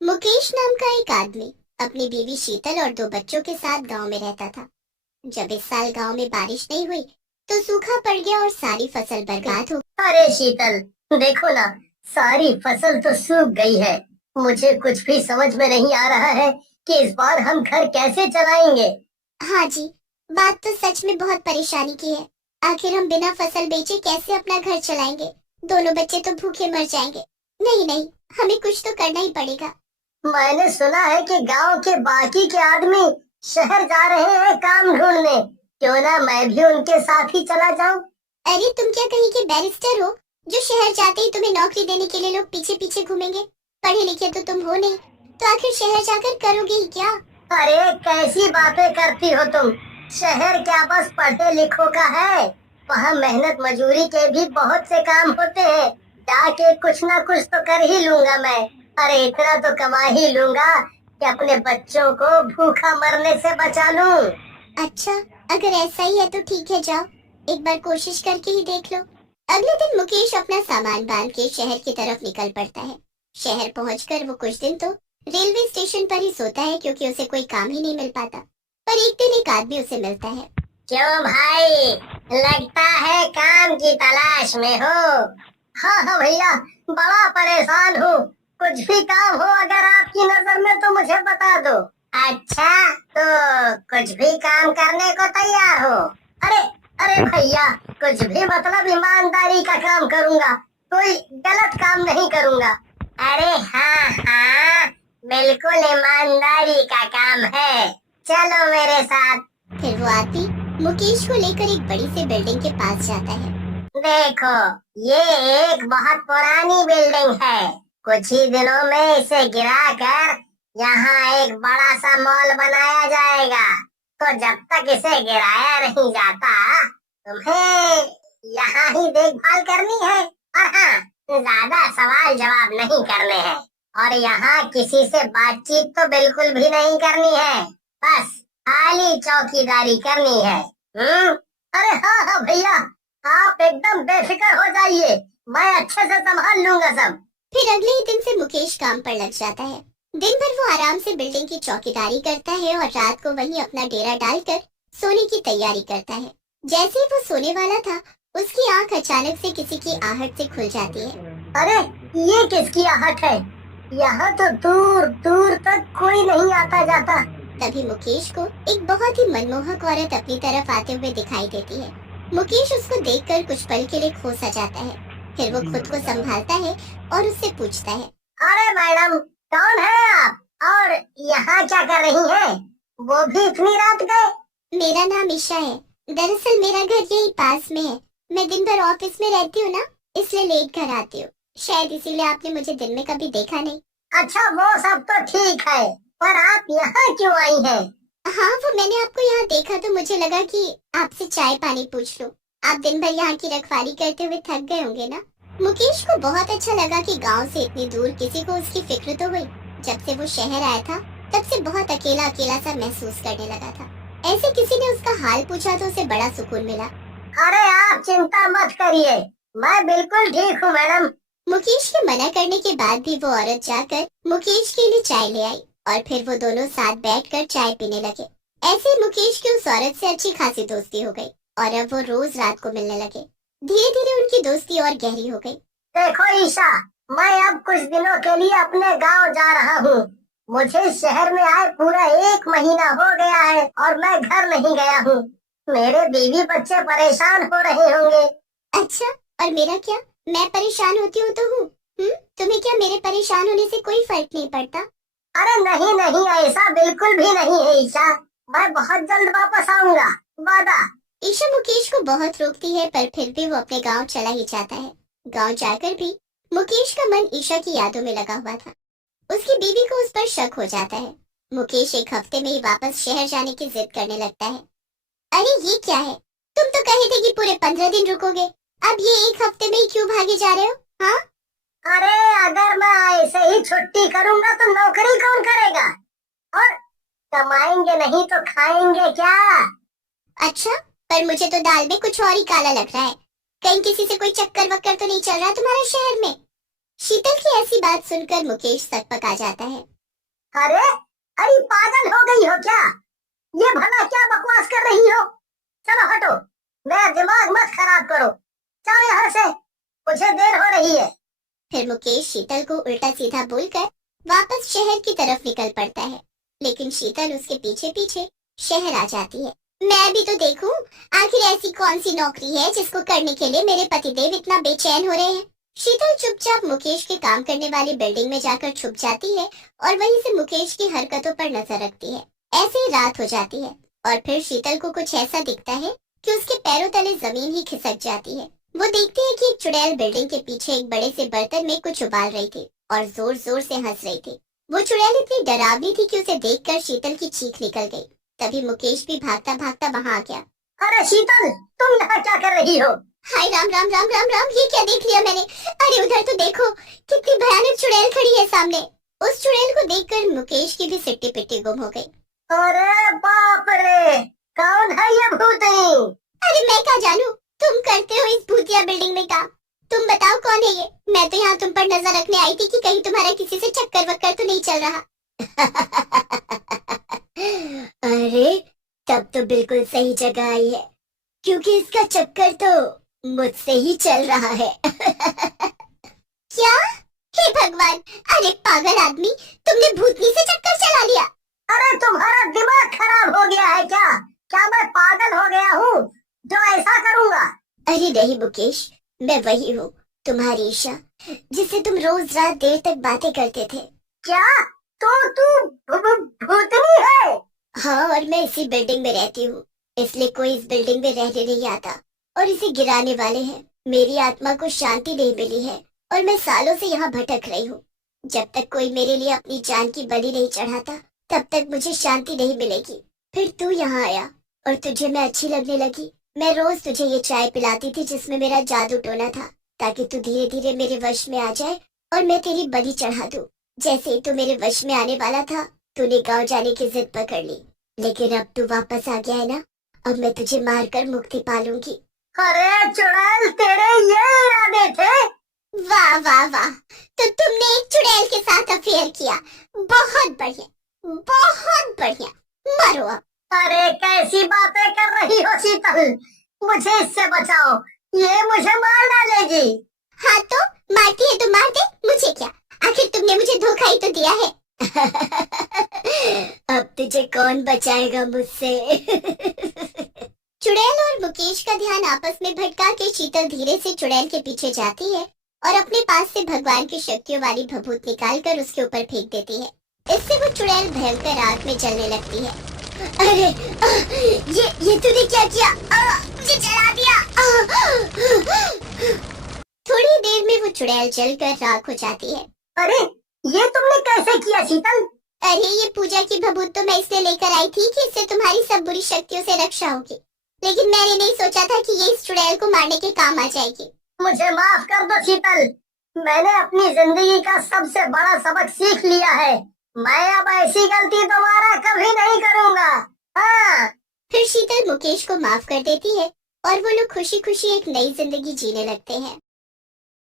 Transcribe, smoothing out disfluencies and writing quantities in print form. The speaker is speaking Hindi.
मुकेश नाम का एक आदमी अपनी बीवी शीतल और दो बच्चों के साथ गांव में रहता था। जब इस साल गांव में बारिश नहीं हुई तो सूखा पड़ गया और सारी फसल बर्बाद हो। अरे शीतल, देखो ना, सारी फसल तो सूख गई है। मुझे कुछ भी समझ में नहीं आ रहा है कि इस बार हम घर कैसे चलाएंगे। हाँ जी, बात तो सच में बहुत परेशानी की है। आखिर हम बिना फसल बेचे कैसे अपना घर चलाएंगे? दोनों बच्चे तो भूखे मर जाएंगे। नहीं नहीं, हमें कुछ तो करना ही पड़ेगा। मैंने सुना है कि गांव के बाकी के आदमी शहर जा रहे हैं काम ढूंढने। क्यों ना मैं भी उनके साथ ही चला जाऊं। अरे तुम क्या कहीं के बैरिस्टर हो जो शहर जाते ही तुम्हें नौकरी देने के लिए लोग पीछे पीछे घूमेंगे? पढ़े लिखे तो तुम हो नहीं, तो आखिर शहर जाकर करोगे ही क्या? अरे कैसी बातें करती हो तुम। शहर क्या बस पढ़े लिखों का है? वहाँ मेहनत मजूरी के भी बहुत से काम होते हैं। जाके कुछ ना कुछ तो कर ही लूंगा मैं। अरे इतना तो कमा ही लूंगा कि अपने बच्चों को भूखा मरने से बचा लूं। अच्छा, अगर ऐसा ही है तो ठीक है, जाओ एक बार कोशिश करके ही देख लो। अगले दिन मुकेश अपना सामान बांध के शहर की तरफ निकल पड़ता है। शहर पहुंचकर वो कुछ दिन तो रेलवे स्टेशन पर ही सोता है क्योंकि उसे कोई काम ही नहीं मिल पाता। पर एक दिन एक आदमी उसे मिलता है। क्यों भाई, लगता है काम की तलाश में हो? हाँ हाँ भैया, बड़ा परेशान हूँ। कुछ भी काम हो अगर आपकी नजर में तो मुझे बता दो। अच्छा, तो कुछ भी काम करने को तैयार हो? अरे अरे भैया, कुछ भी मतलब ईमानदारी का काम करूँगा, कोई गलत काम नहीं करूँगा। अरे हाँ हाँ, बिल्कुल ईमानदारी का काम है, चलो मेरे साथ। फिर वो आदमी मुकेश को लेकर एक बड़ी सी बिल्डिंग के पास जाता है। देखो, ये एक बहुत पुरानी बिल्डिंग है। कुछ ही दिनों में इसे गिराकर यहाँ एक बड़ा सा मॉल बनाया जाएगा। तो जब तक इसे गिराया नहीं जाता, तुम्हें यहाँ ही देखभाल करनी है। और हाँ, ज्यादा सवाल जवाब नहीं करने हैं। और यहाँ किसी से बातचीत तो बिल्कुल भी नहीं करनी है। बस खाली चौकीदारी करनी है। अरे हाँ हाँ भैया, आप एकदम बेफिक्र हो जाइए, मैं अच्छे से संभाल लूंगा सब। फिर अगले ही दिन से मुकेश काम पर लग जाता है। दिन भर वो आराम से बिल्डिंग की चौकीदारी करता है और रात को वहीं अपना डेरा डालकर सोने की तैयारी करता है। जैसे ही वो सोने वाला था, उसकी आंख अचानक से किसी की आहट से खुल जाती है। अरे ये किसकी आहट है? यहाँ तो दूर दूर तक कोई नहीं आता जाता। तभी मुकेश को एक बहुत ही मनमोहक औरत अपनी तरफ आते हुए दिखाई देती है। मुकेश उसको देखकर कुछ पल के लिए खो सा जाता है। फिर वो खुद को संभालता है और उससे पूछता है। अरे मैडम, कौन है आप और यहाँ क्या कर रही हैं? वो भी इतनी रात गए? मेरा नाम ईशा है। दरअसल मेरा घर यही पास में है। मैं दिन भर ऑफिस में रहती हूँ ना, इसलिए लेट घर आती हूँ। शायद इसीलिए आपने मुझे दिन में कभी देखा नहीं। अच्छा, वो सब तो ठीक है, पर आप यहाँ क्यों आई हैं? हाँ, वो मैंने आपको यहाँ देखा तो मुझे लगा कि आपसे चाय पानी पूछ लूं। आप दिन भर यहाँ की रखवाली करते हुए थक गए होंगे ना। मुकेश को बहुत अच्छा लगा कि गांव से इतनी दूर किसी को उसकी फिक्र तो हुई। जब से वो शहर आया था तब से बहुत अकेला अकेला सा महसूस करने लगा था। ऐसे किसी ने उसका हाल पूछा तो उसे बड़ा सुकून मिला। अरे आप चिंता मत करिए, मैं बिल्कुल ठीक हूँ मैडम। मुकेश के मना करने के बाद भी वो औरत जाकर मुकेश के लिए चाय ले आई और फिर वो दोनों साथ बैठकर चाय पीने लगे। ऐसे मुकेश की उस औरत से अच्छी खासी दोस्ती हो गई और अब वो रोज रात को मिलने लगे। धीरे धीरे उनकी दोस्ती और गहरी हो गई। देखो ईशा, मैं अब कुछ दिनों के लिए अपने गांव जा रहा हूँ। मुझे शहर में आए पूरा 1 महीना हो गया है और मैं घर नहीं गया हूँ। मेरे बीवी बच्चे परेशान हो रहे होंगे। अच्छा, और मेरा क्या? मैं परेशान होती हूँ तो हूँ। तुम्हें क्या मेरे परेशान होने से कोई फर्क नहीं पड़ता? अरे नहीं नहीं, ऐसा बिल्कुल भी नहीं है ईशा। मैं बहुत जल्द वापस आऊंगा, वादा। ईशा मुकेश को बहुत रोकती है पर फिर भी वो अपने गांव चला ही जाता है। गांव जाकर भी मुकेश का मन ईशा की यादों में लगा हुआ था। उसकी बीवी को उस पर शक हो जाता है। मुकेश एक हफ्ते में ही वापस शहर जाने की जिद करने लगता है। अरे ये क्या है? तुम तो कहे थे कि पूरे 15 दिन रुकोगे, अब ये एक हफ्ते में ही क्यों भागे जा रहे हो? हाँ, अरे अगर मैं ऐसे ही छुट्टी करूंगा तो नौकरी कौन करेगा? और कमाएंगे नहीं तो खाएंगे क्या? अच्छा, पर मुझे तो दाल में कुछ और ही काला लग रहा है। कहीं किसी से कोई चक्कर वक्कर तो नहीं चल रहा तुम्हारे शहर में? शीतल की ऐसी बात सुनकर मुकेश सकपका जाता है। अरे अरे पागल हो गई हो क्या? ये भला क्या बकवास कर रही हो? चलो हटो, मेरा दिमाग मत खराब करो। चलो यहाँ से, मुझे देर हो रही है। फिर मुकेश शीतल को उल्टा सीधा बोलकर वापस शहर की तरफ निकल पड़ता है, लेकिन शीतल उसके पीछे पीछे शहर आ जाती है। मैं भी तो देखूं, आखिर ऐसी कौन सी नौकरी है जिसको करने के लिए मेरे पतिदेव इतना बेचैन हो रहे हैं। शीतल चुपचाप मुकेश के काम करने वाली बिल्डिंग में जाकर छुप जाती है और वहीं से मुकेश की हरकतों पर नजर रखती है। ऐसे ही रात हो जाती है और फिर शीतल को कुछ ऐसा दिखता है कि उसके पैरों तले जमीन ही खिसक जाती है। वो देखती है कि एक चुड़ैल बिल्डिंग के पीछे एक बड़े से बर्तन में कुछ उबाल रही थी और जोर जोर से हंस रही थी। वो चुड़ैल इतनी डरावनी थी कि उसे देखकर शीतल की चीख निकल गई। तभी मुकेश भी भागता भागता वहाँ आ गया। अरे शीतल, तुम यहाँ क्या कर रही हो? हाय राम राम राम राम राम, ये क्या देख लिया मैंने? अरे उधर तो देखो, कितनी भयानक चुड़ैल खड़ी है सामने। उस चुड़ैल को देखकर मुकेश की भी सिट्टी पिट्टी गुम हो गई। अरे बाप रे, कौन है ये भूतनी? अरे मैं क्या जानू, तुम करते हो इस भूतिया बिल्डिंग में काम। तुम बताओ कौन है ये? मैं तो यहाँ तुम पर नजर रखने आई थी कि कहीं तुम्हारा किसी से चक्कर वक्कर तो नहीं चल रहा। अरे तब तो बिल्कुल सही जगह आई है, क्योंकि इसका चक्कर तो मुझसे ही चल रहा है। क्या? हे भगवान, अरे पागल आदमी, तुमने भूतनी से चक्कर चला लिया। अरे तुम्हारा दिमाग खराब हो गया है क्या? क्या मैं पागल हो गया हूँ जो ऐसा करूँगा? अरे नहीं मुकेश, मैं वही हूँ, तुम्हारी ईशा, जिससे तुम रोज रात देर तक बातें करते थे। क्या? तो तू भूतनी है? हाँ, और मैं इसी बिल्डिंग में रहती हूँ, इसलिए कोई इस बिल्डिंग में रहने नहीं आता और इसे गिराने वाले हैं। मेरी आत्मा को शांति नहीं मिली है और मैं सालों से यहाँ भटक रही हूँ। जब तक कोई मेरे लिए अपनी जान की बलि नहीं चढ़ाता, तब तक मुझे शांति नहीं मिलेगी। फिर तू यहाँ आया और तुझे मैं अच्छी लगने लगी। मैं रोज तुझे ये चाय पिलाती थी जिसमें मेरा जादू टोना था, ताकि तू धीरे धीरे मेरे वश में आ जाए और मैं तेरी बलि चढ़ा दूं। जैसे ही तू मेरे वश में आने वाला था, तूने गांव जाने की जिद पकड़ ली, लेकिन अब तू वापस आ गया है ना, अब मैं तुझे मारकर मुक्ति पालूंगी। अरे चुड़ैल, तेरे ये इरादे थे? वाह वाह वाह, तो तुमने एक चुड़ैल के साथ अफेयर किया। बहुत बढ़िया, बहुत बढ़िया, मरो अब। अरे कैसी बातें कर रही हो शीतल, मुझे इससे बचाओ, ये मुझे मार डालेगी। हाँ तो मारती है तो मार दे, मुझे क्या, आखिर तुमने मुझे धोखा ही तो दिया है। अब तुझे कौन बचाएगा मुझसे? चुड़ैल और मुकेश का ध्यान आपस में भटका के शीतल धीरे से चुड़ैल के पीछे जाती है और अपने पास से भगवान की शक्तियों वाली भभूत निकालकर उसके ऊपर फेंक देती है। इससे वो चुड़ैल भयंकर आग में जलने लगती है। अरे ये तूने क्या किया? मुझे जला दिया। थोड़ी देर में वो चुड़ैल जलकर राख हो जाती है। अरे ये तुमने कैसे किया शीतल? अरे ये पूजा की भभूत तो मैं इसलिए लेकर आई थी कि इससे तुम्हारी सब बुरी शक्तियों से रक्षा होगी, लेकिन मैंने नहीं सोचा था कि ये इस चुड़ैल को मारने के काम आ जाएगी। मुझे माफ कर दो शीतल, मैंने अपनी जिंदगी का सबसे बड़ा सबक सीख लिया है। मैं अब ऐसी गलती दोबारा कभी नहीं करूँगा। हाँ। फिर शीतल मुकेश को माफ कर देती है और वो लोग खुशी खुशी एक नई जिंदगी जीने लगते हैं।